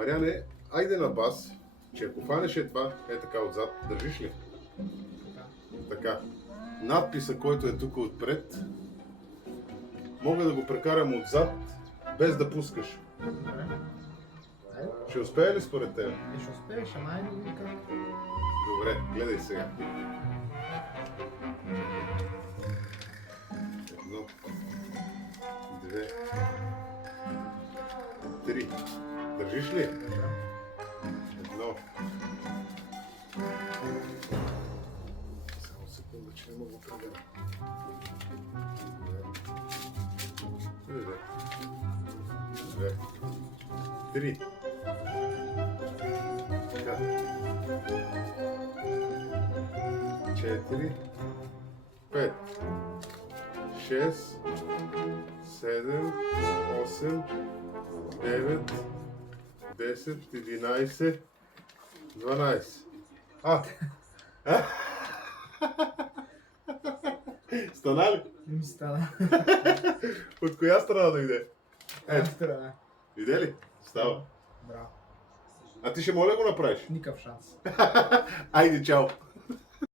Мариане, айде на бас, че ако фанеш това, така отзад, държиш ли? Така. Надписа, който е тук отпред, мога да го прекарам отзад, без да пускаш. Добре. Айде. Ще успее ли според теб? Ще успееш, ама айде го вика. Добре, гледай сега. Едно, две, три. Държиш ли? Едно. Само секунда, че не мога да прегърна. Две. Три. Така. 4, 5, 6, 7, 8, 9, 10, 11, 12. Стана ли? Не ми стана. От коя страна дойде? Страна. Виде ли? Става. Браво. А ти ще моля го направиш? Никакъв шанс. Айде, чао!